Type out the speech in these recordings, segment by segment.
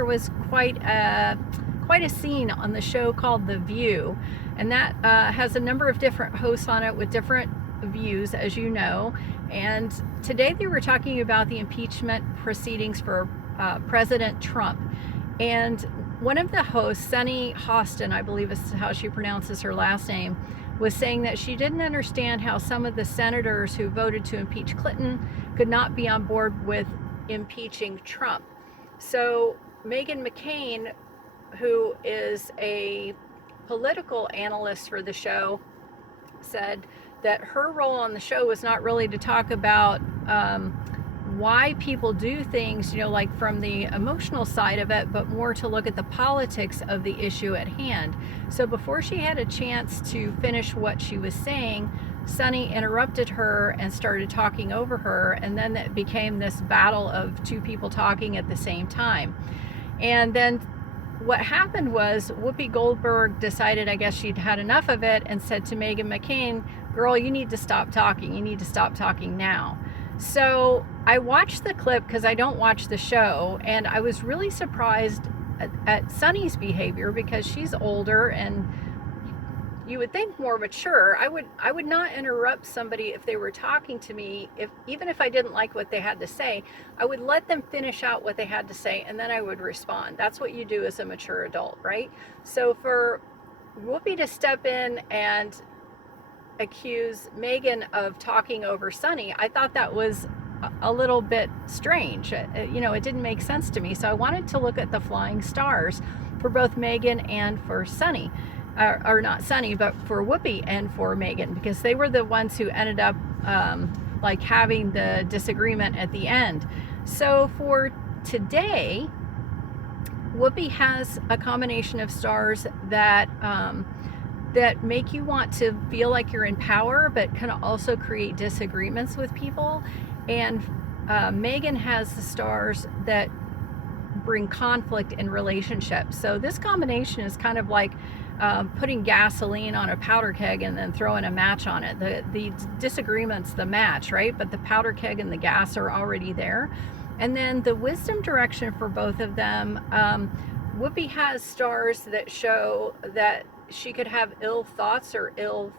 there was quite a scene on the show called The View, and that has a number of different hosts on it with different views, as you know. And today they were talking about the impeachment proceedings for President Trump. And one of the hosts, Sunny Hostin, I believe is how she pronounces her last name, was saying that she didn't understand how some of the senators who voted to impeach Clinton could not be on board with impeaching Trump. So Meghan McCain, who is a political analyst for the show, said that her role on the show was not really to talk about why people do things, like from the emotional side of it, but more to look at the politics of the issue at hand. So before she had a chance to finish what she was saying, Sunny interrupted her and started talking over her, and then it became this battle of two people talking at the same time. And then what happened was Whoopi Goldberg decided, I guess she'd had enough of it, and said to Meghan McCain, "Girl, you need to stop talking. You need to stop talking now." So I watched the clip because I don't watch the show, and I was really surprised at Sunny's behavior, because she's older and you would think more mature. I would not interrupt somebody if they were talking to me, even if I didn't like what they had to say. I would let them finish out what they had to say, and then I would respond. That's what you do as a mature adult, right? So for Whoopi to step in and accuse Meghan of talking over Sunny, I thought that was a little bit strange. It didn't make sense to me. So I wanted to look at the flying stars for both Meghan and for Sunny. Or not Sunny, but for Whoopi and for Meghan, because they were the ones who ended up having the disagreement at the end. So for today, Whoopi has a combination of stars that make you want to feel like you're in power, but can also create disagreements with people. And Meghan has the stars that bring conflict in relationships. So this combination is kind of like putting gasoline on a powder keg and then throwing a match on it. The disagreement's the match, right? But the powder keg and the gas are already there. And then the wisdom direction for both of them, Whoopi has stars that show that she could have ill thoughts or ill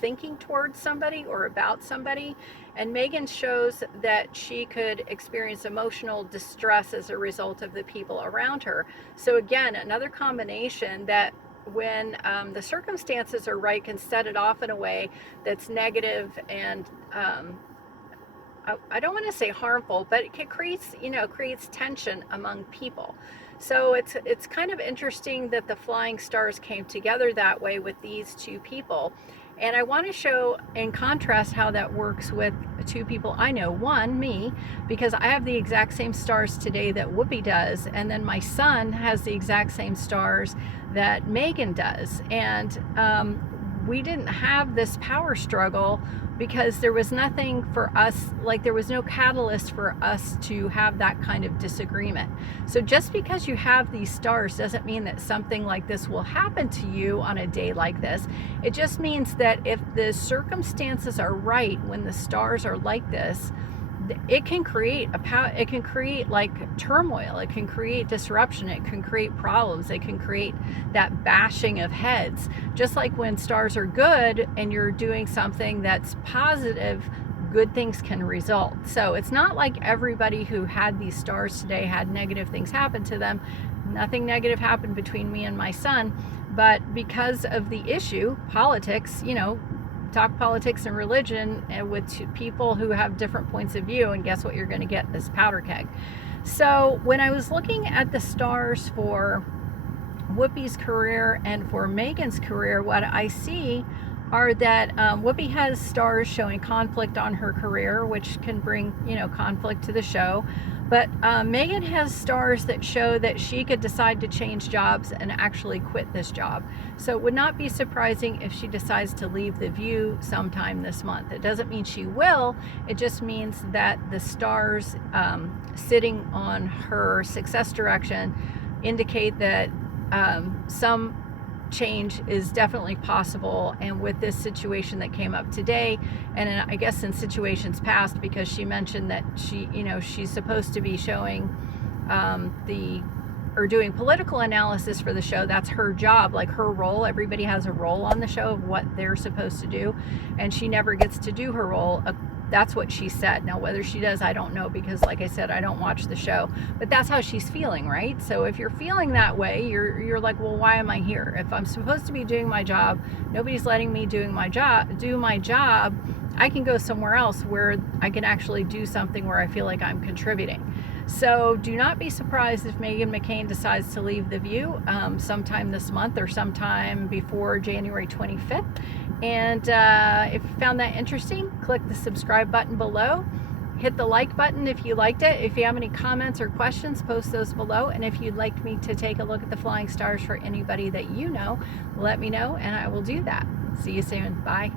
thinking towards somebody or about somebody, and Meghan shows that she could experience emotional distress as a result of the people around her. So again, another combination that when the circumstances are right, can set it off in a way that's negative and I don't want to say harmful, but it creates tension among people. So it's kind of interesting that the flying stars came together that way with these two people. And I want to show in contrast how that works with two people I know. One, me, because I have the exact same stars today that Whoopi does, and then my son has the exact same stars that Meghan does. And we didn't have this power struggle because there was nothing for us, there was no catalyst for us to have that kind of disagreement. So just because you have these stars doesn't mean that something like this will happen to you on a day like this. It just means that if the circumstances are right when the stars are like this, it can create turmoil, it can create disruption, it can create problems, it can create that bashing of heads. Just like when stars are good and you're doing something that's positive, good things can result. So it's not like everybody who had these stars today had negative things happen to them. Nothing negative happened between me and my son, but because of the issue, politics, talk politics and religion with people who have different points of view, and guess what you're going to get? This powder keg. So when I was looking at the stars for Whoopi's career and for Meghan's career, what I see are that Whoopi has stars showing conflict on her career, which can bring conflict to the show. But Meghan has stars that show that she could decide to change jobs and actually quit this job. So it would not be surprising if she decides to leave The View sometime this month. It doesn't mean she will. It just means that the stars sitting on her success direction indicate that some change is definitely possible. And with this situation that came up today, and I guess in situations past, because she mentioned that she's supposed to be showing the or doing political analysis for the show. That's her job, like her role. Everybody has a role on the show of what they're supposed to do, and she never gets to do her role. That's what she said. Now, whether she does, I don't know, because like I said, I don't watch the show, but that's how she's feeling, right? So if you're feeling that way, you're like, well, why am I here? If I'm supposed to be doing my job, nobody's letting me do my job, I can go somewhere else where I can actually do something where I feel like I'm contributing. So do not be surprised if Meghan McCain decides to leave The View sometime this month or sometime before January 25th. And if you found that interesting, click the subscribe button below. Hit the like button if you liked it. If you have any comments or questions, post those below. And if you'd like me to take a look at the flying stars for anybody that you know, let me know and I will do that. See you soon. Bye.